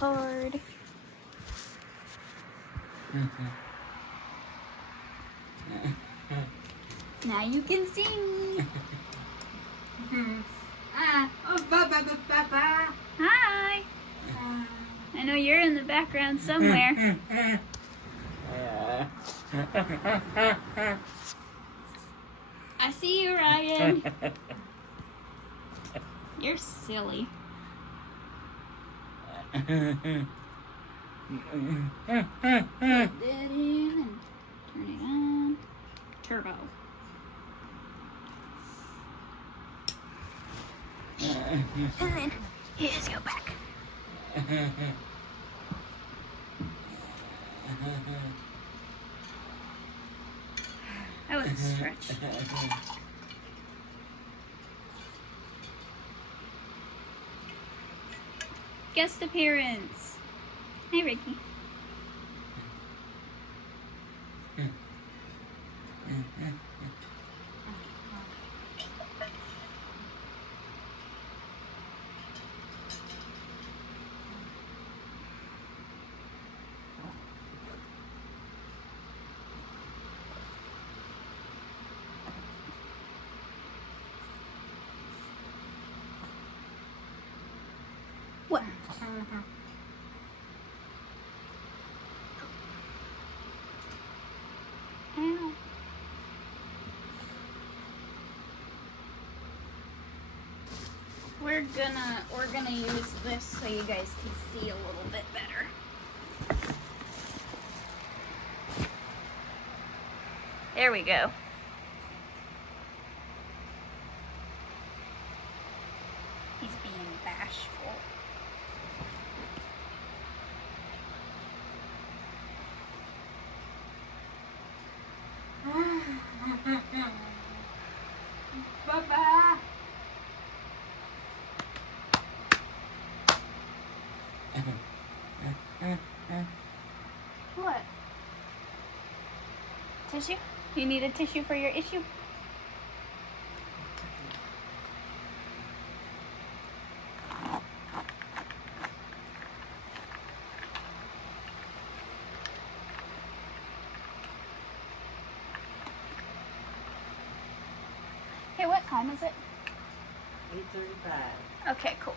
card. Now you can sing. Hi. I know you're in the background somewhere. I see you, Ryan. You're silly. Put that in and turn it on. Turbo. And then here's your back. That was a stretch. Guest appearance. Hey, Ricky. What? Ow. We're gonna use this so you guys can see a little bit better. There we go. He's being bashful. Bye-bye. What? Tissue? You need a tissue for your issue? Hey, what time is it? 8:35. Okay, cool.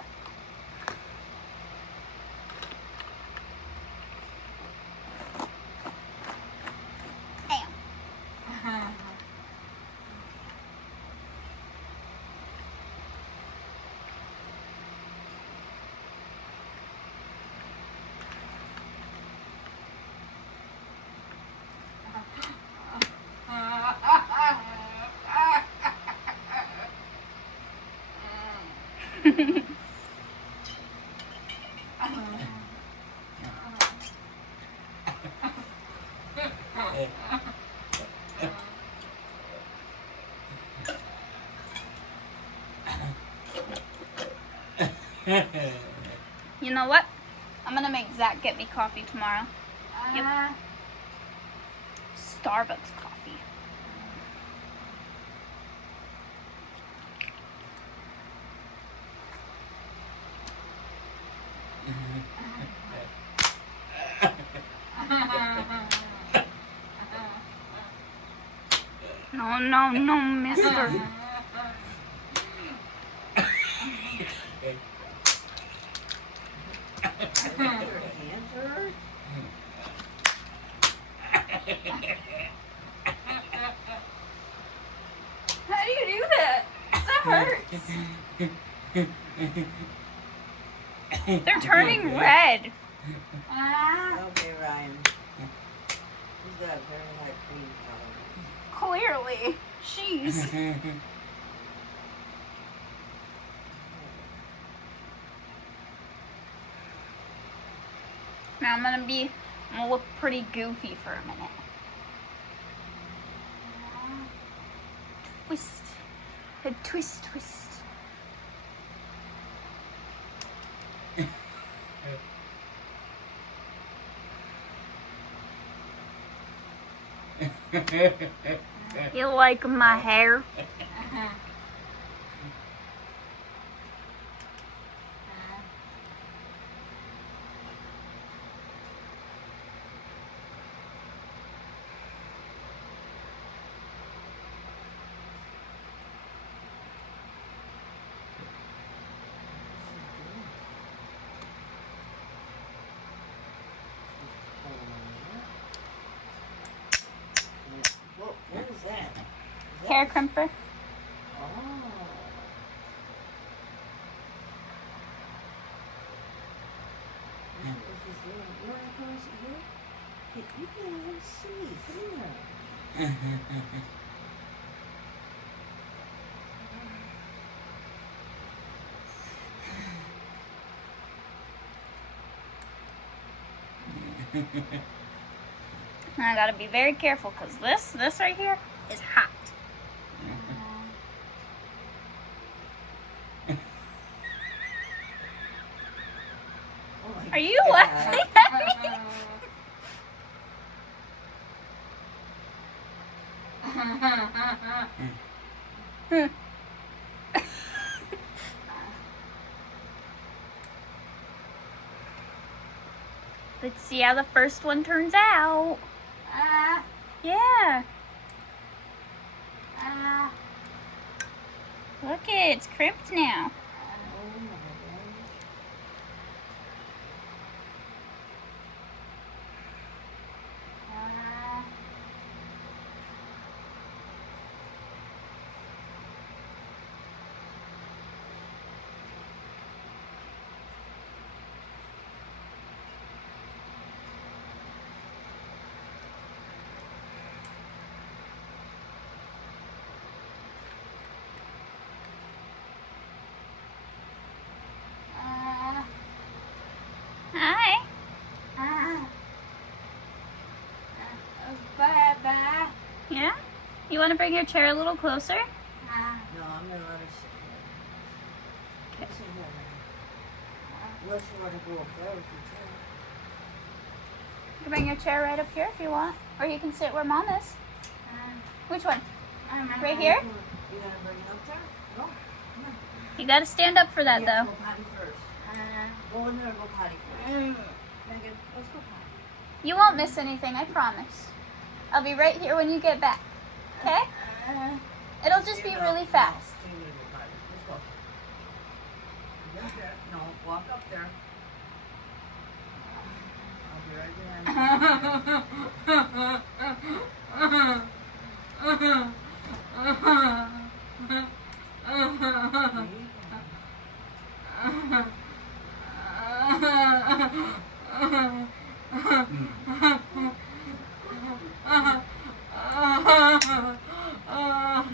You know what? I'm gonna make Zach get me coffee tomorrow. Yep. Starbucks coffee. No, no, no, mister. How do you do that? That hurts. They're turning red. Okay, Ryan. He's got a very high cream tolerance. Clearly. Jeez. Now I'm gonna look pretty goofy for a minute. Twist. Head twist, twist. You like my hair? hair crimper. Oh. What's this doing? You want to come and see here? You can't even see. Come here. I gotta be very careful because this right here is hot. Are you laughing at me? Let's see how the first one turns out. Yeah. Look it's crimped now. Hi. Bye-bye. Yeah? You want to bring your chair a little closer? No, I'm going to let her sit here. Sit here now. Unless you want to go up there with your chair. You can bring your chair right up here if you want. Or you can sit where Mom is. Which one? Right here? You going to bring it up there? No. Come on. You got to stand up for that, You though. have to go potty first. Go in there and go potty first. Megan, let's go potty. You won't miss anything, I promise. I'll be right here when you get back. Okay? It'll just be really fast. You need to go potty. Let's go. No, walk up there. I'll be right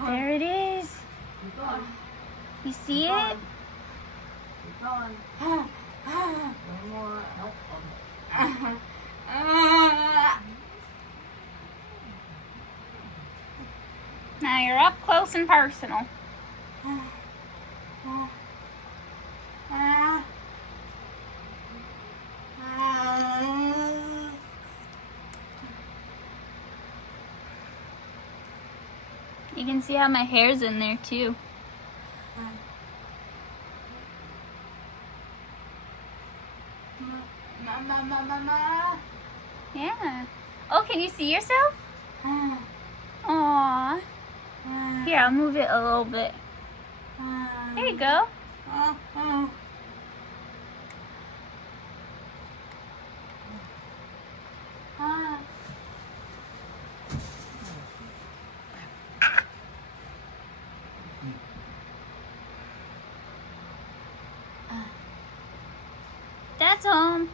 There it is. You see it? Keep going. One more. Nope. Okay. Now you're up close and personal. You can see how my hair's in there too. Yeah. Oh, can you see yourself? Aww. Here, I'll move it a little bit. There you go. Dad's home.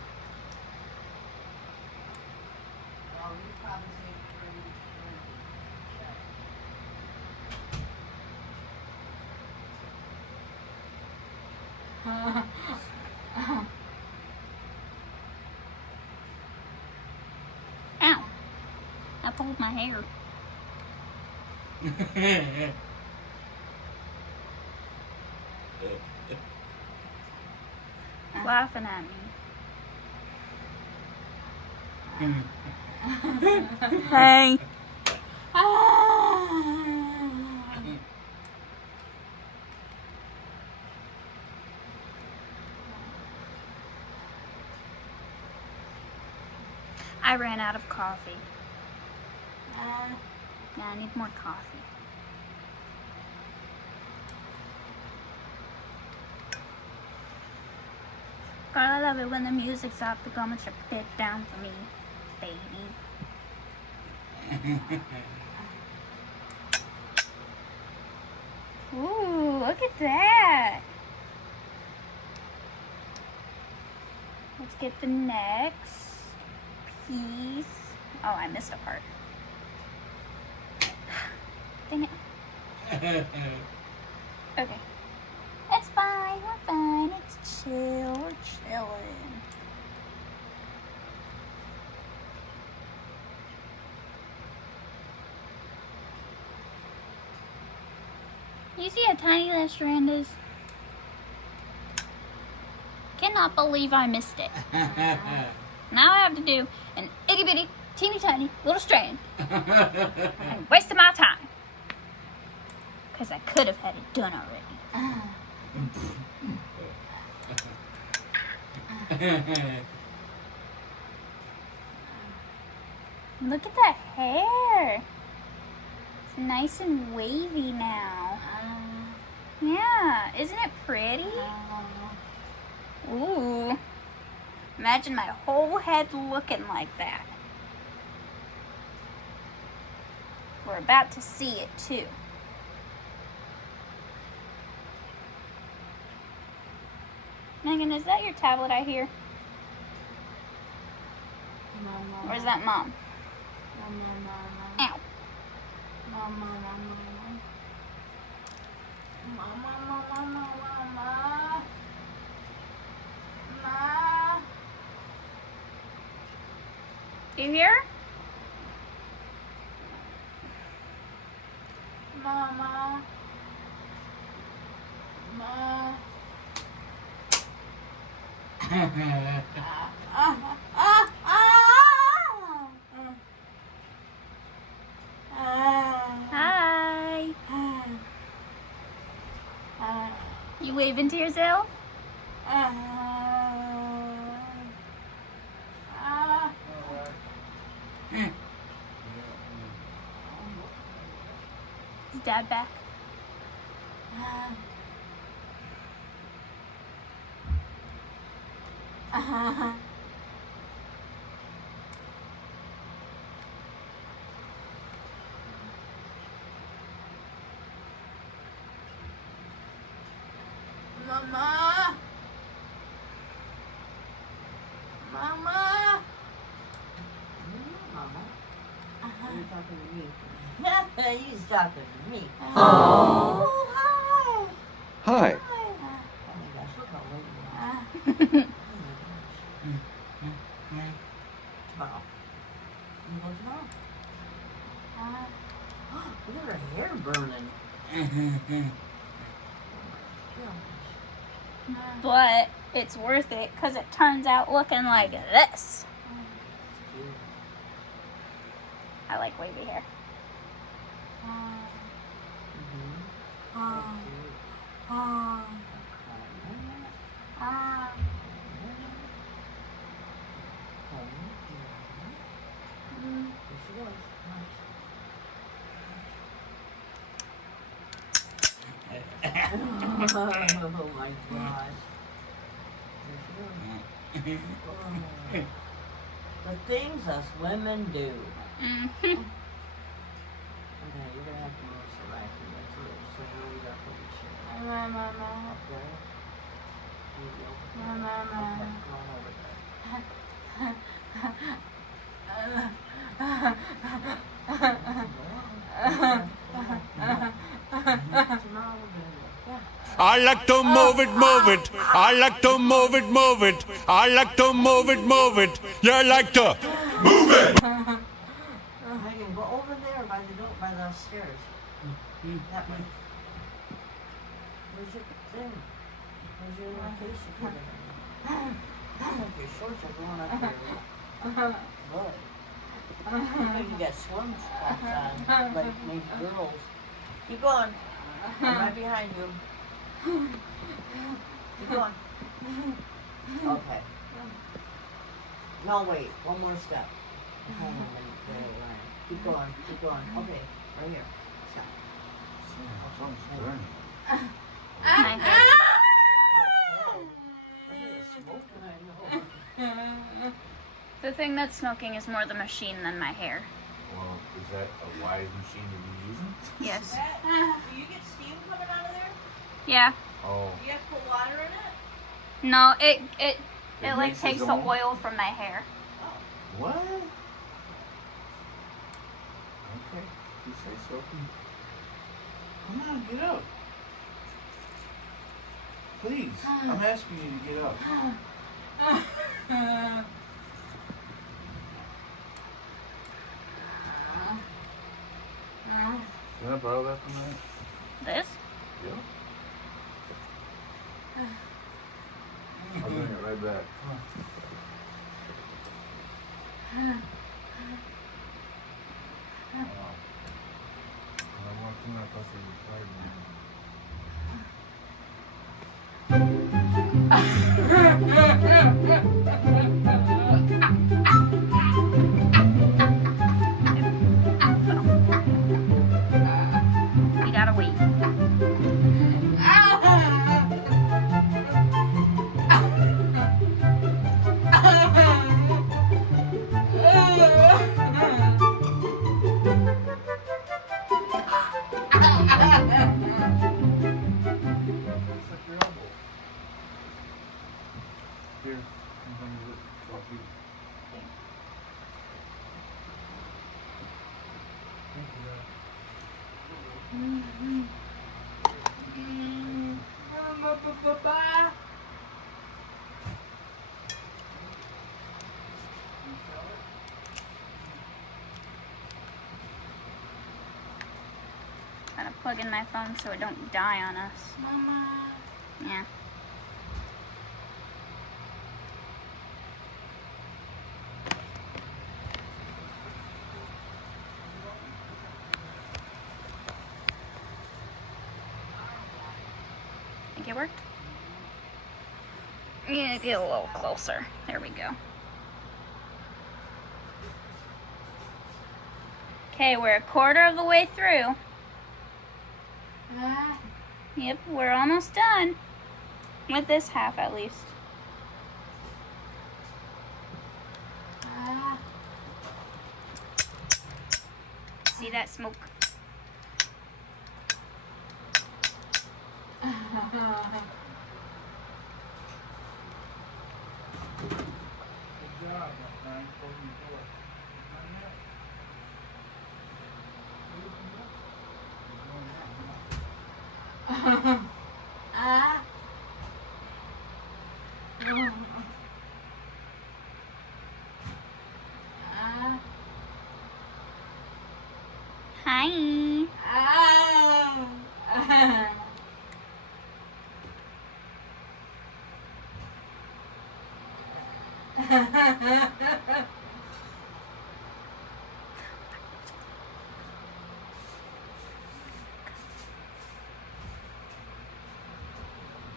Well, you probably think Ow. I pulled my hair. Laughing at me. Hey. I ran out of coffee. Yeah, I need more coffee. Gotta love it when the music's off to come and strip it down for me, baby. Ooh, look at that. Let's get the next piece. Oh, I missed a part. Dang it. Okay. It's fine. We're fine. It's chill. We're chilling. You see how tiny that strand is? Cannot believe I missed it. Now I have to do an itty bitty, teeny tiny little strand. I'm wasting my time. Because I could have had it done already. Look at that hair. It's nice and wavy now. Yeah, isn't it pretty? Ooh. Imagine my whole head looking like that. We're about to see it too. Megan, is that your tablet I hear? Mama. Or is that Mom? Mama. Ow. Mama. You hear? Mama. Hi. You waving to yourself? Is Dad back? Mama. Are you talking to me? He's talking to me. Oh, hi. Hi. Oh my gosh, look how late you are. Tomorrow. You go tomorrow? Look at her hair burning. But it's worth it because it turns out looking like this. I like wavy hair. Oh my gosh. The things us women do. Mm-hmm. Okay, you're gonna have to move so right here too. So you know you got to put your shit up there. Maybe over there. Okay, go on over there. Tomorrow we'll do it. Yeah. I like to move it, move it. I like to move it, move it. I like to move it, move it. You like to move it. Megan, go over there by the door, by the stairs. That way. Where's your thing? Where's your location for that? Your shorts are going up your butt. Maybe you got swim trunks on, like maybe girls. Keep going. I'm right behind you. Keep going. Okay. No, wait. One more step. Hold on, keep going. Keep going. Okay. Right here. Stop. My hair. The thing that's smoking is more the machine than my hair. Well, is that a wise machine to be using? Yes. Do you get steam coming out of Yeah. Oh. You have to put water in it? No, it like makes its takes the own? oil from my hair. What? Okay. You say so. Come on, get up. Please. I'm asking you to get up. Can I borrow that from that? This? Yeah. I'll bring it right back. Wow. I want to know if I should retire You gotta wait. Suck your elbow. Here, I'm going to talk to you. Thank you, Dad. Gotta plug in my phone so it don't die on us. Mama. Yeah. Think it worked? Yeah, get a little closer. There we go. Okay, we're a quarter of the way through. Yep, we're almost done. With this half, at least. See that smoke? Good job, my friend. Close the door. Hi.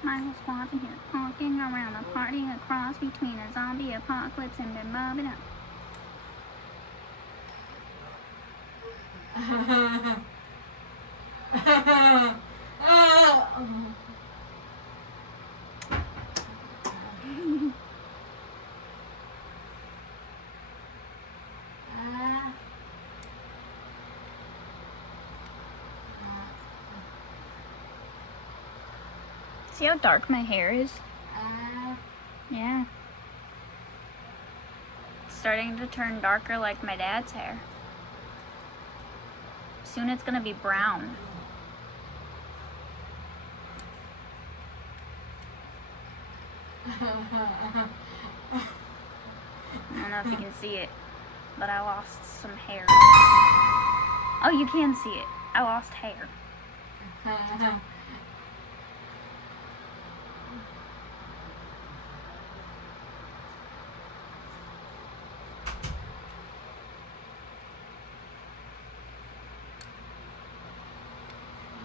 Michael Squad's in here honking around a party, a cross between a zombie apocalypse and been bobbing up. See how dark my hair is? Yeah. It's starting to turn darker like my dad's hair. Soon it's gonna be brown. I don't know if you can see it, but I lost some hair. Oh, you can see it. I lost hair.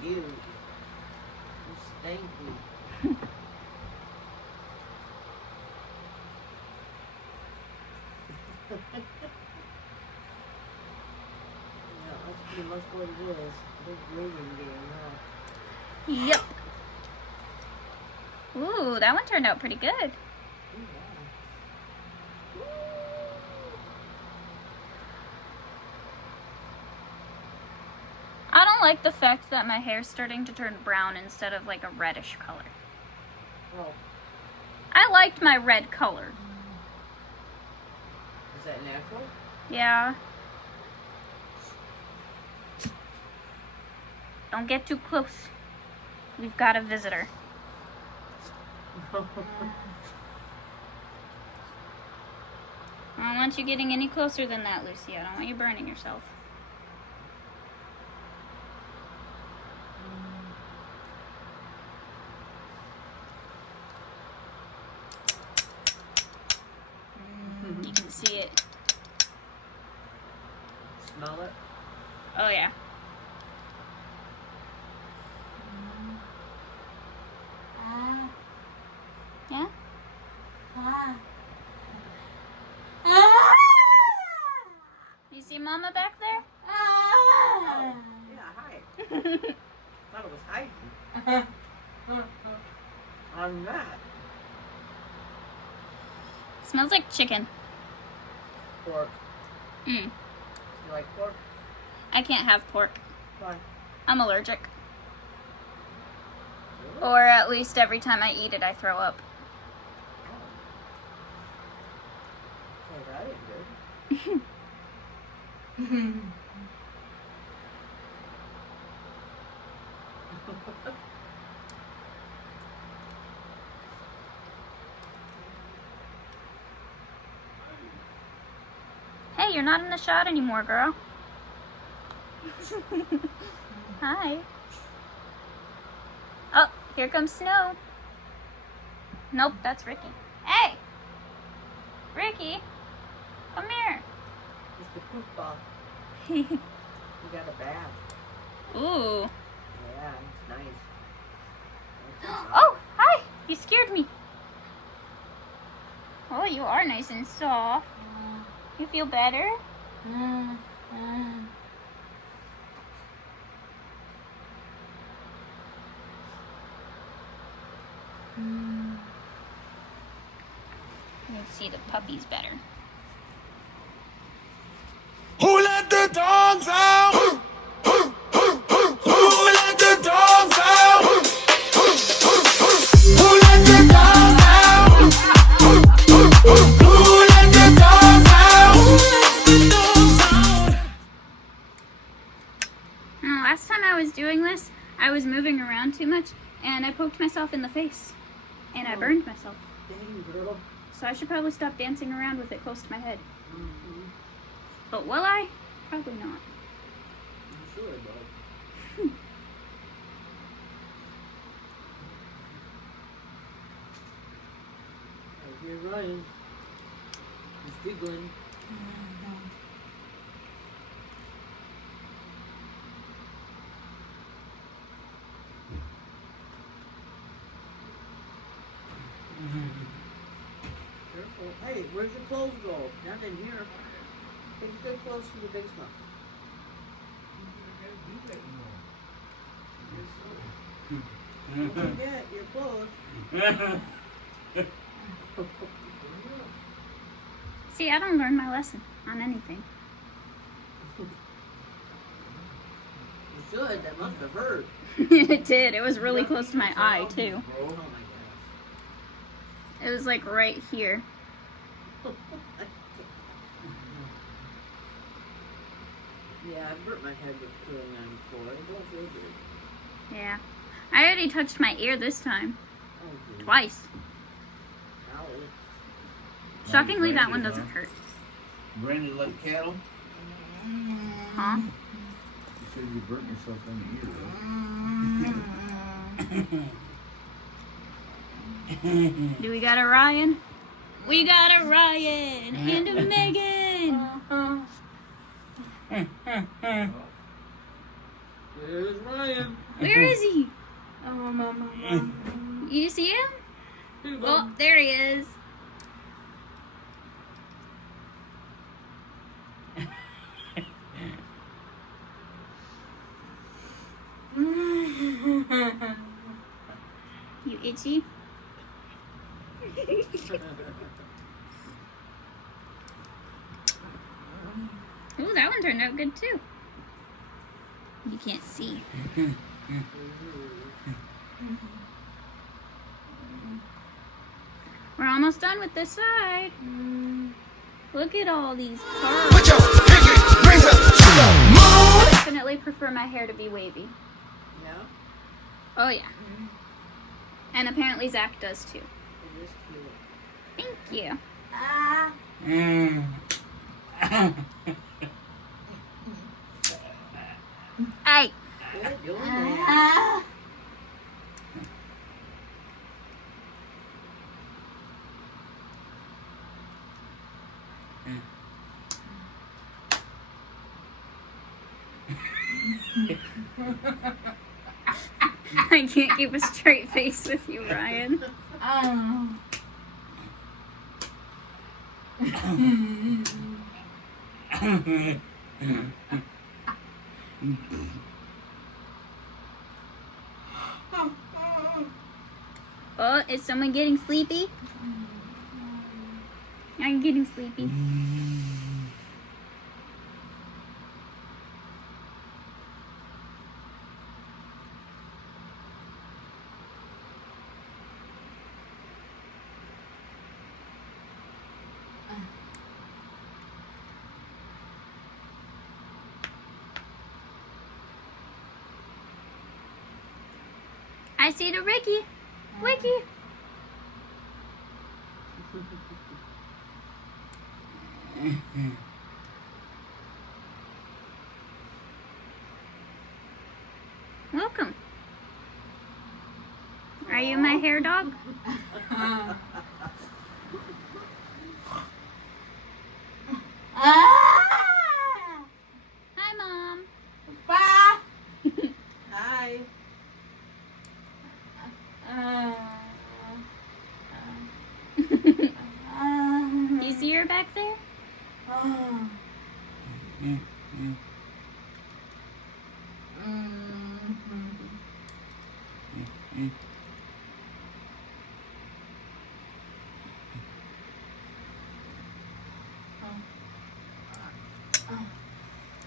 You stinky. Yeah, that's pretty much what it is. Big moving game, huh? Yep. Ooh, that one turned out pretty good. Ooh, wow. I don't like the fact that my hair's starting to turn brown instead of like a reddish color. Oh, I liked my red color. is that natural? Yeah. Don't get too close. We've got a visitor. I don't want you getting any closer than that, Lucy. I don't want you burning yourself. You can see it. Smell it? Oh, yeah. Yeah? You see Mama back there? Yeah, hi. Thought it was hiding. I'm not. Smells like chicken. Pork. Mm. You like pork? I can't have pork. Why? I'm allergic. Or at least every time I eat it, I throw up. Oh, that ain't good. Hey, you're not in the shot anymore, girl. Hi. Oh, here comes Snow. Nope, that's Ricky. Hey! Ricky! Come here. It's the poop ball. You got a bath. Ooh. Yeah, it's nice. Oh, hi! You scared me. Oh, you are nice and soft. You feel better? You can see the puppies better. Who let the dogs out? Who let the dogs out? Who let the dogs out? Who let the dogs out? Last time I was doing this, I was moving around too much, and I poked myself in the face, and I burned myself. Dang, girl. So I should probably stop dancing around with it close to my head. Mm-hmm. But will I? Probably not. You should, though. I hear Ryan. He's giggling. Careful. Hey, where's your clothes go? Not in here. Take your clothes to the basement. Don't forget your clothes. See, I don't learn my lesson on anything. You should. That must have hurt. It did. It was really close to my eye, too. Oh my gosh. It was like right here. Yeah, I burnt my head with curling iron before. It don't feel good. Yeah. I already touched my ear this time. Oh, dude. Twice. Ow. Shockingly, that one doesn't hurt. Brandon like cattle? Huh? You said you burnt yourself in the ear, Do we got a Ryan? We got a Ryan and a Megan. There's Ryan. Where is he? You see him? Here you go. Oh, there he is. You itchy? Ooh, that one turned out good too. You can't see. We're almost done with this side. Look at all these curls. Put your pinky rings up to the moon. Definitely prefer my hair to be wavy. Yeah, Oh yeah. And apparently Zach does too. it is cute. Thank you. Hey. Good, you're there. I can't keep a straight face with you, Ryan. Oh, is someone getting sleepy? I'm getting sleepy. I see the Ricky. Wiki. Welcome. Are you my hair dog? Hi, Mom. Hi. Do you see her back there?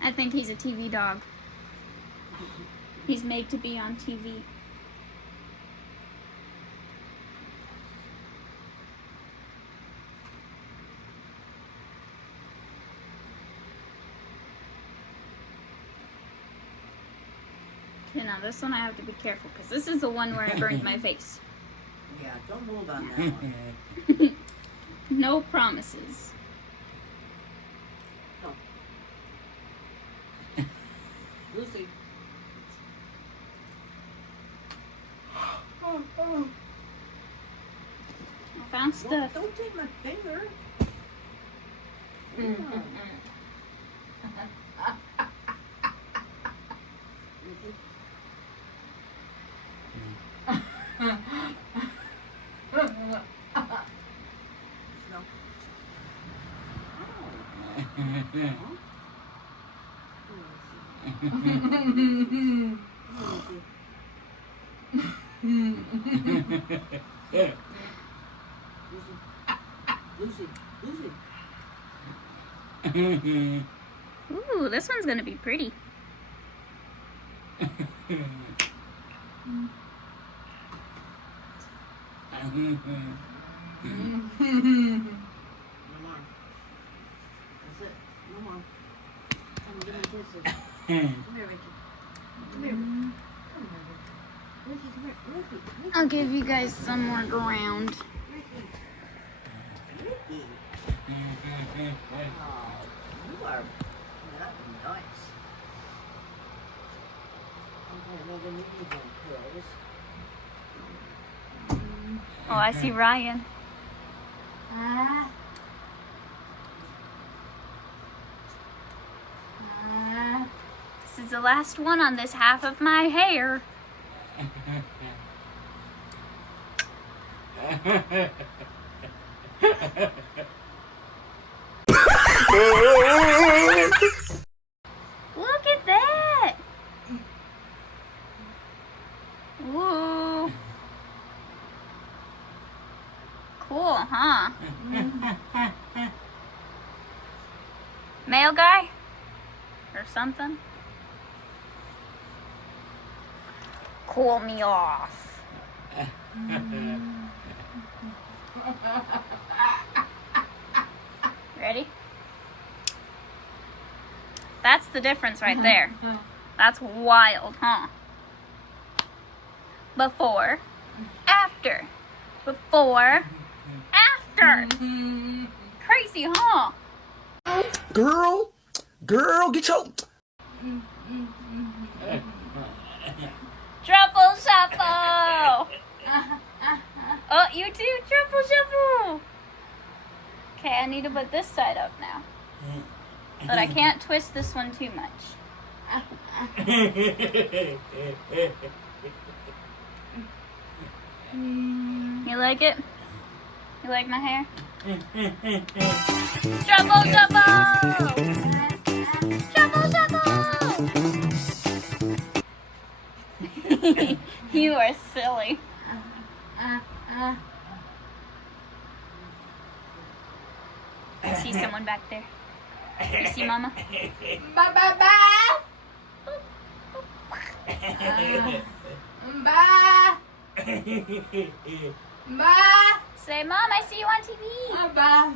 I think he's a TV dog. He's made to be on TV. Okay, now this one I have to be careful because this is the one where I burned my face. Yeah, don't move on that one. No promises. Lucy. I found stuff. Don't take my finger. Lucy. Ooh, this one's gonna be pretty. No more. That's it. No more. Come give me kisses. Come here, Ricky. Come here. Come here, Ricky. Ricky, come here. Ricky. Ricky. I'll give you guys some more ground. Ricky. Ricky. Oh, you are not nice. Okay, maybe you need one clothes. Oh, I see Ryan. This is the last one on this half of my hair. Look at that! Ooh. Cool, huh? Male guy? Or something? cool me off. Ready? That's the difference right there. That's wild, huh? Before, after. Before, after. Crazy, huh? Girl, get your. Truffle shuffle! Oh, you too, truffle shuffle! Okay, I need to put this side up now. But I can't twist this one too much. You like it? You like my hair? Truffle shuffle! Truffle shuffle! You are silly. I see someone back there. You see Mama? Ba ba ba. Ba. Ba. Say, Mom, I see you on TV. Ba.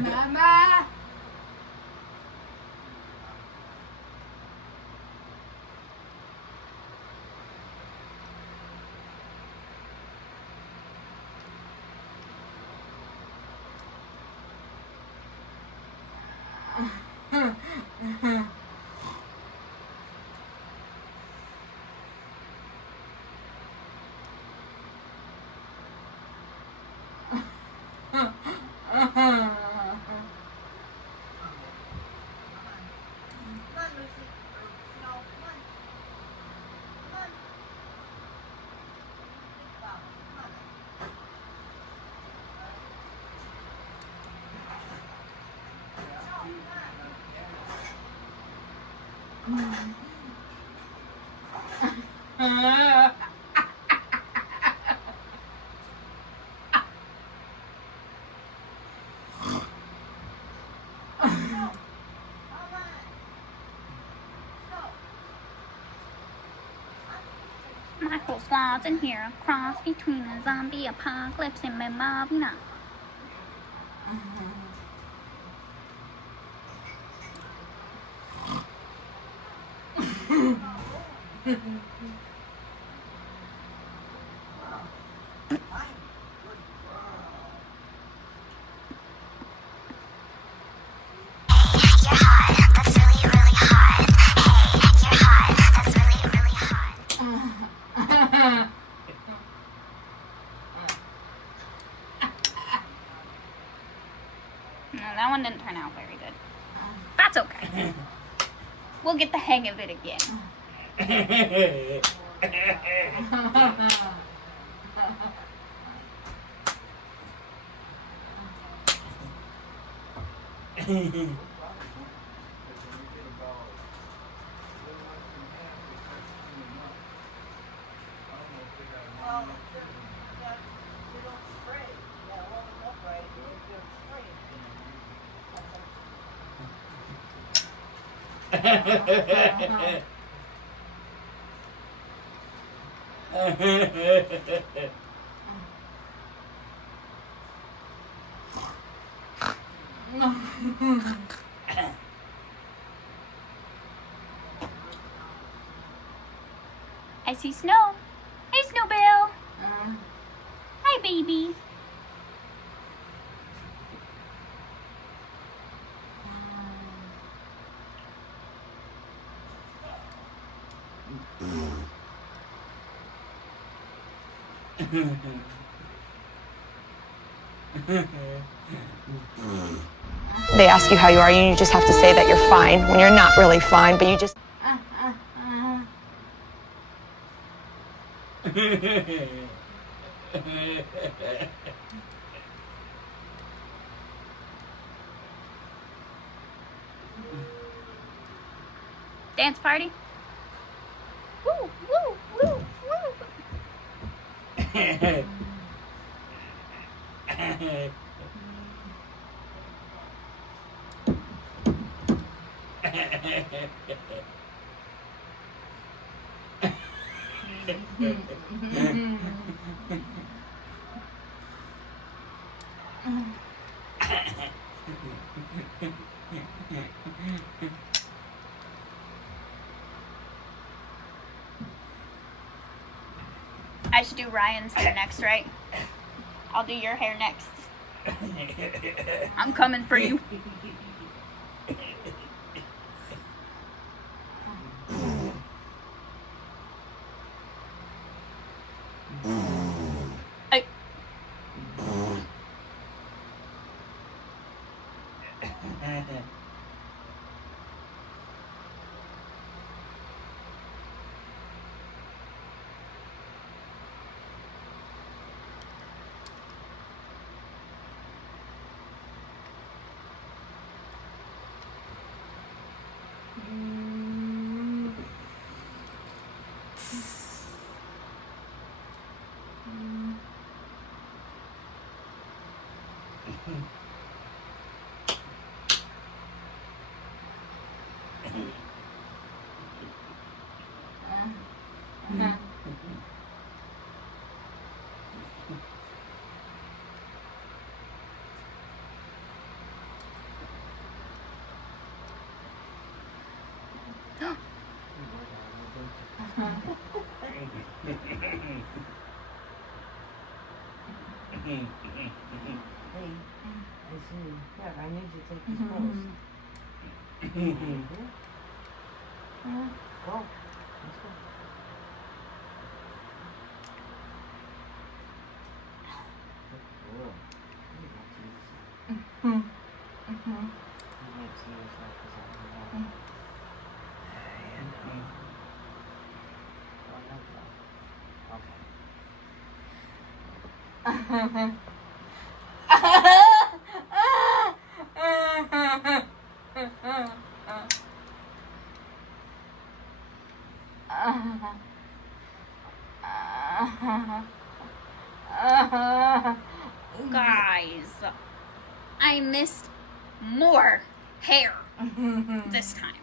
Mama. My whole squad's in here, a cross between a zombie apocalypse and my mob now. No, that one didn't turn out very good. That's okay. We'll get the hang of it again. I see Snow. Hey, Snowbell. Hi, baby. They ask you how you are, and you just have to say that you're fine when you're not really fine, but you just... Dance party? Woo, woo, woo, woo. I should do Ryan's hair next, right? I'll do your hair next. I'm coming for you. Hey. Hey, I see. Yeah, I need you to take these clothes. Go. Let's go. Good girl. You got to use it. You might see yourself as a little. There you go. Don't let go. Okay. Guys, I missed more hair this time.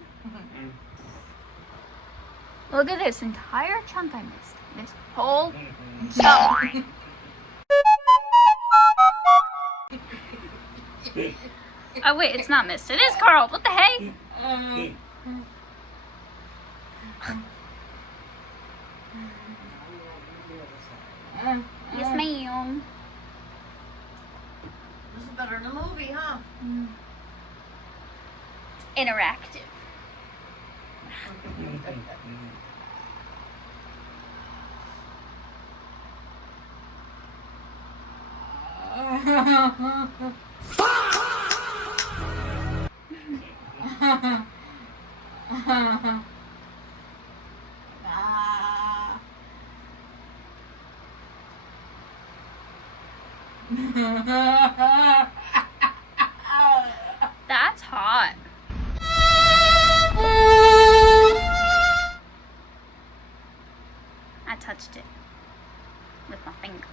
Look at this entire chunk I missed. This whole chunk. Oh wait, it's not missed. It is Carl. What the hey? Yes, ma'am. This is better than a movie, huh? Interactive. That's hot. I touched it with my finger.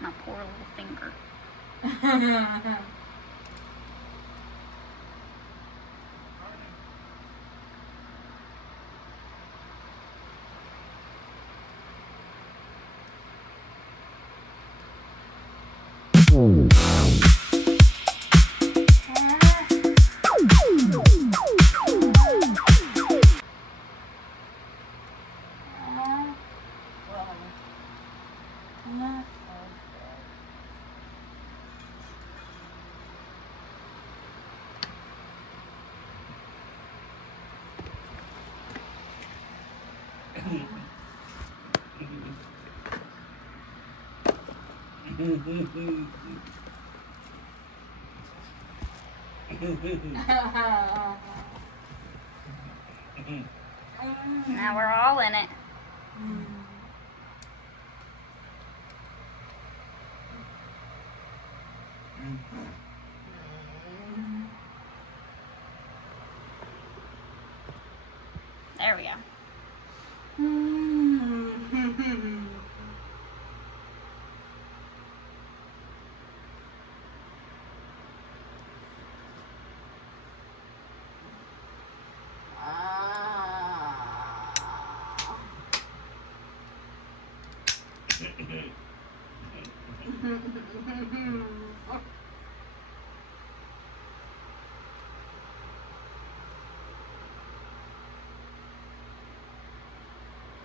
My poor little finger. Now we're all in it. There we go.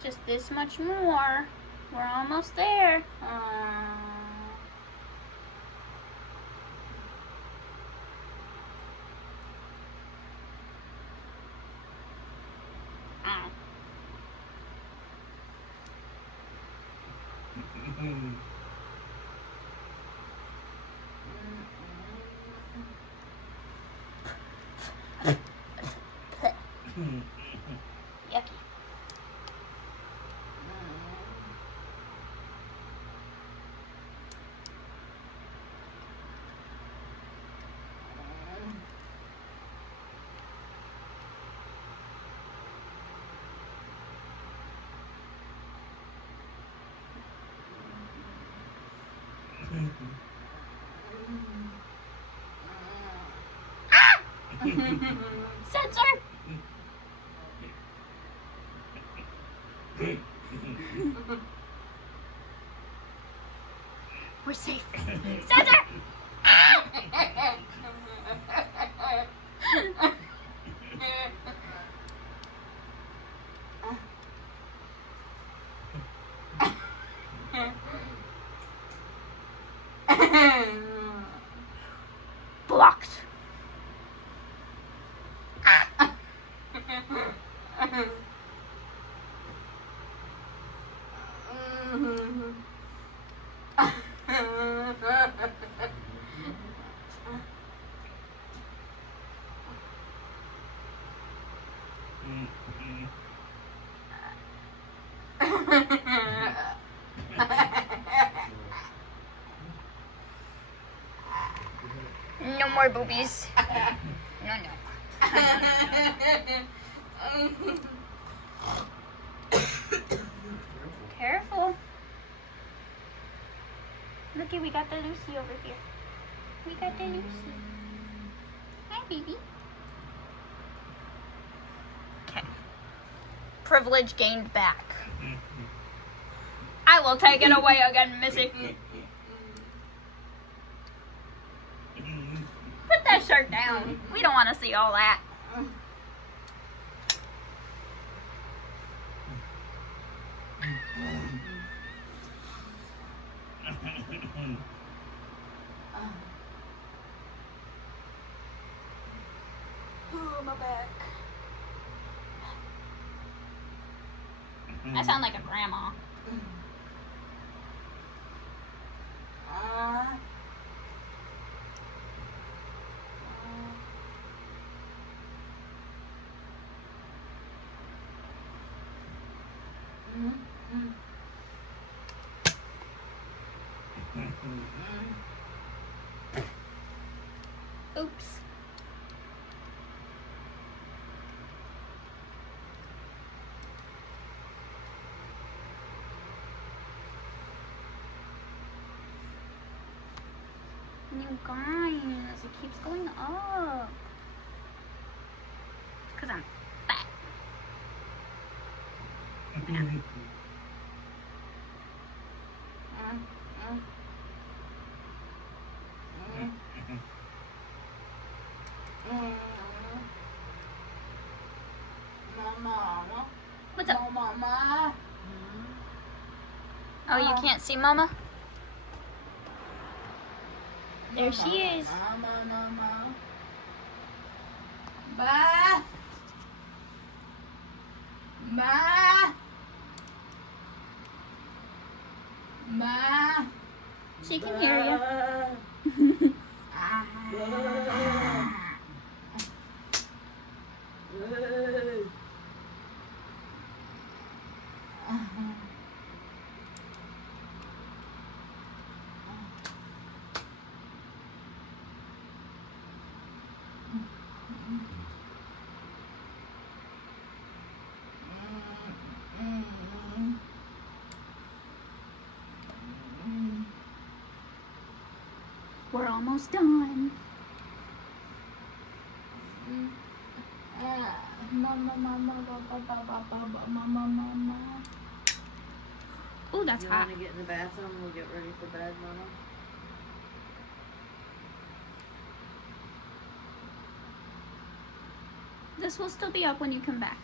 Just this much more. We're almost there. Yucky. Sensor! We're safe. Sensor! Blocked. No more boobies. No, no. Careful. Looky, we got the Lucy over here. We got the Lucy. Hi, baby. Okay. Privilege gained back. I will take it away again, Missy. Put that shirt down. We don't want to see all that. Oh, my back. I sound like a grandma. Oops. You guys, it keeps going up. It's because I'm fat. What's up? Mama. Oh, you can't see Mama? There she is. Mama. Ba. Ma. Ma. She can hear you. We're almost done. Ooh, that's You hot. want to get in the bathroom? We'll get ready for bed, Mama. This will still be up when you come back.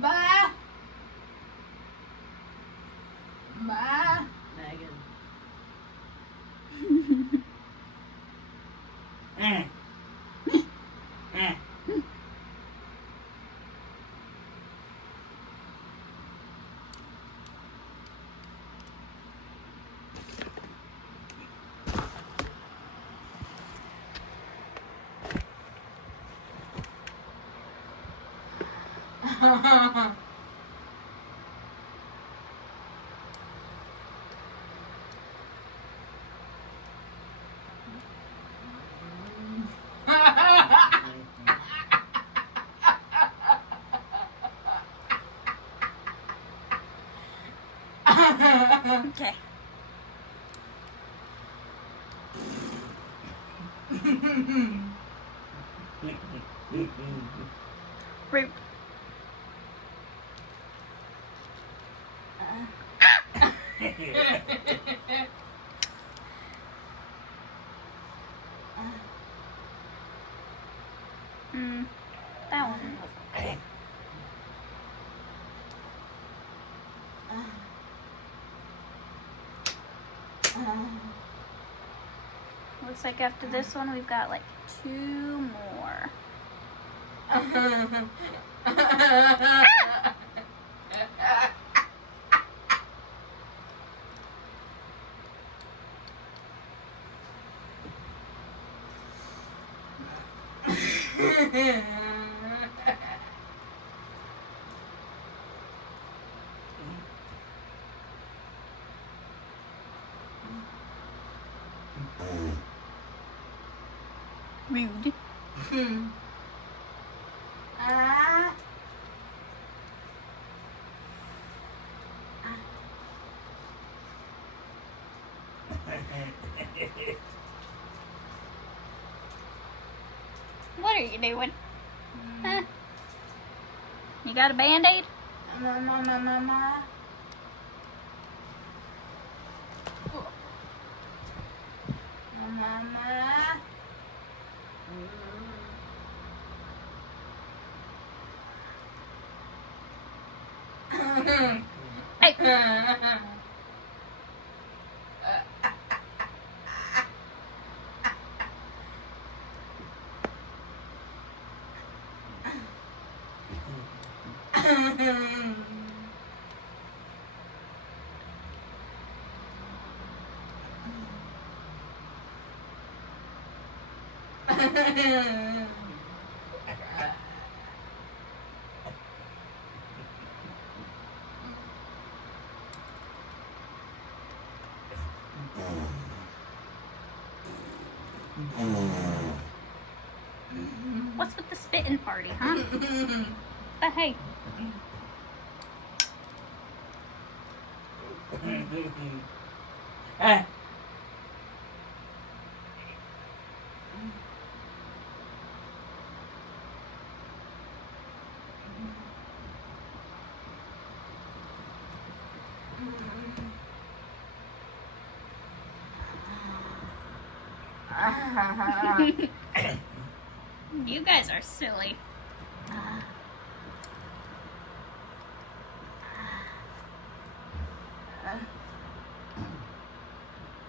Bye. Bye. Megan. Okay. Root. That one was okay. Looks like after this one we've got like 2 more. Rude. What are you doing? Huh? You got a Band-Aid? Mama. Mama. Hey. What's with the spitting party, huh? But hey. You guys are silly.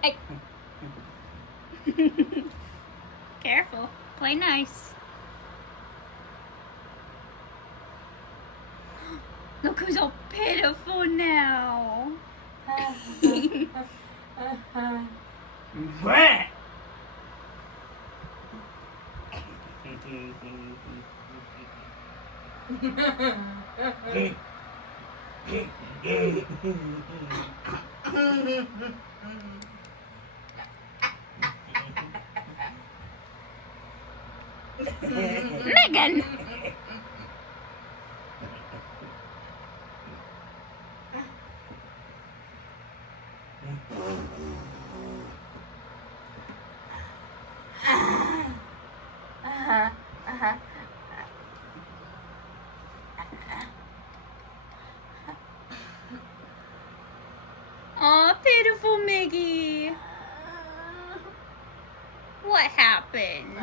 Hey. Careful. Play nice. Look who's all pitiful now. Megan! Aw, pitiful Miggy. What happened?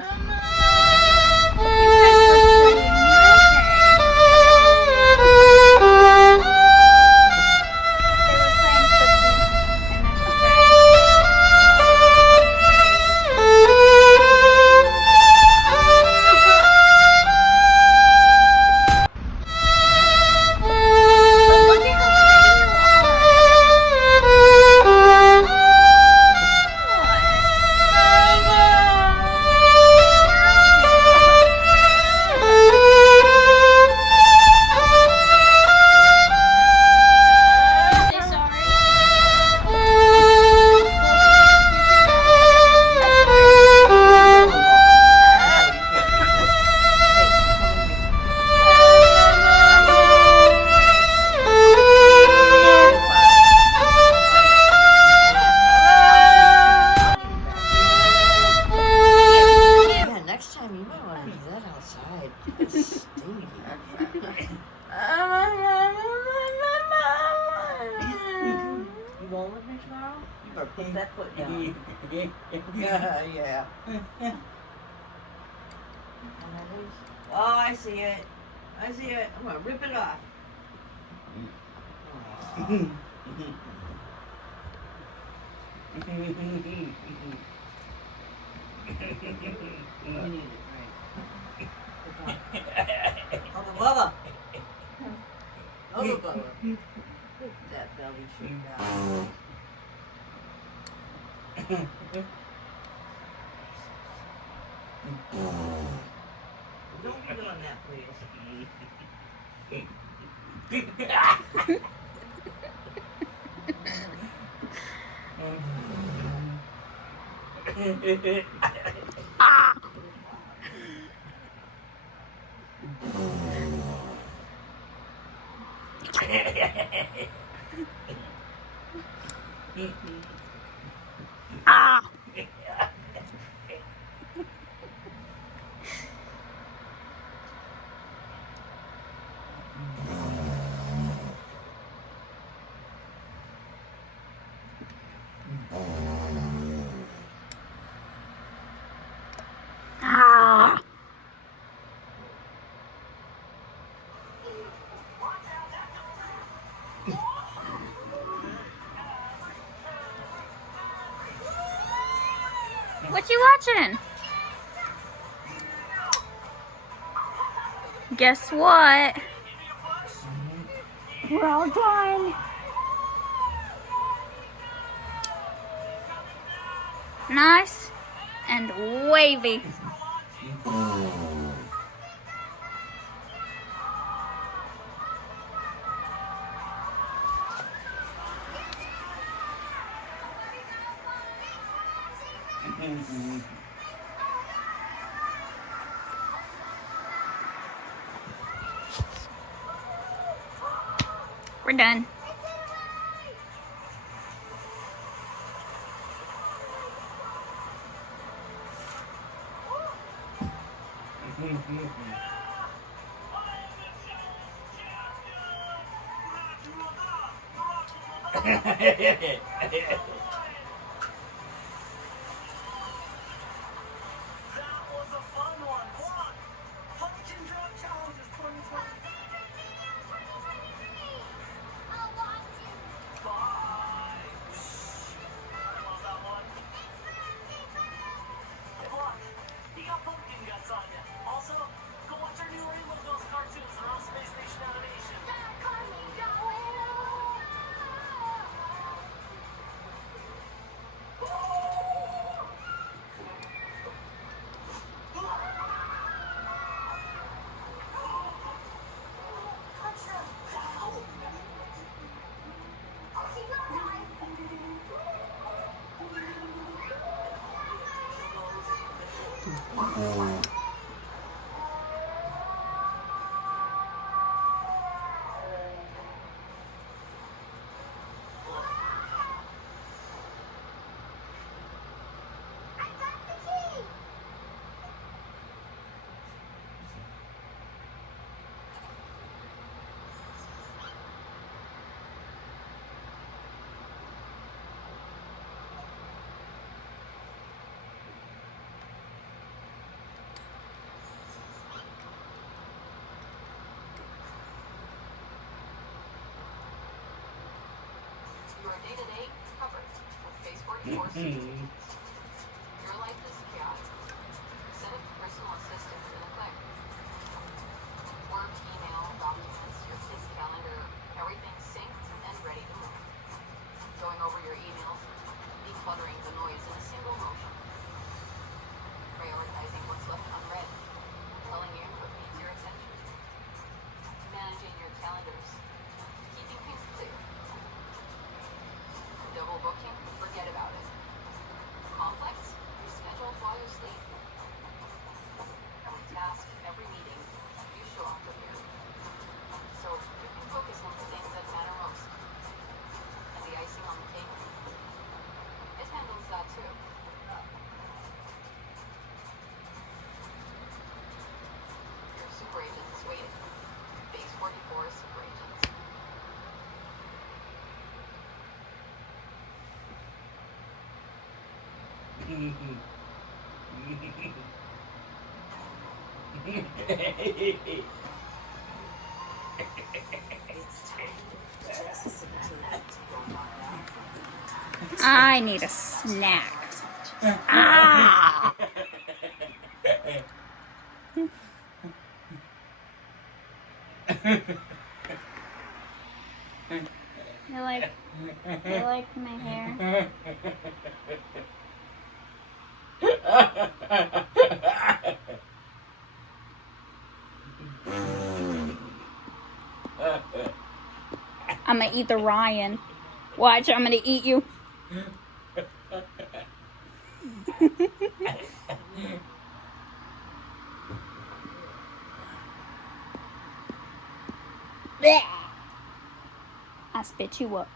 Put that foot down. Yeah. Oh, I see it. I see it. I'm gonna rip it off. You need it, right? Oh, Bubba. Oh, Bubba. Put that belly shirt down. Don't be doing that, please. Ah! Ah! What you watching? Guess what? We're all done. Nice and wavy. We're done. Your day-to-day is covered with Phase 44 solutions. Your life is chaotic. Set up personal assistant in a click. Work, email, documents, your kids' calendar, everything synced and ready to move. Going over your emails, decluttering the noise in a single motion. Prioritizing what's left unread, telling you what needs your attention. Managing your calendars, keeping things clear. Double booking, forget about it. Conflicts, reschedule while you sleep. Every task, every meeting, you show up prepared. So you can focus on the things that matter most. And the icing on the cake, it handles that too. Your super agent is waiting. Base 44 super agents. I need a snack. Ah! You like my hair? I'm gonna eat the Ryan. Watch, I'm gonna eat you. Blech. I spit you up.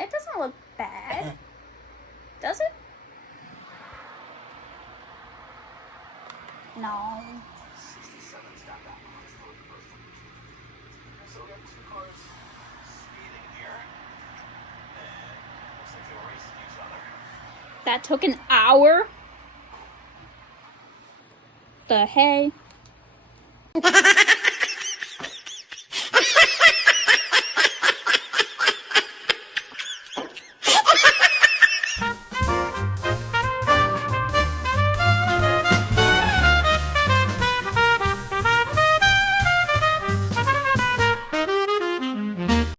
It doesn't look bad, does it? No. That took an hour? The hey?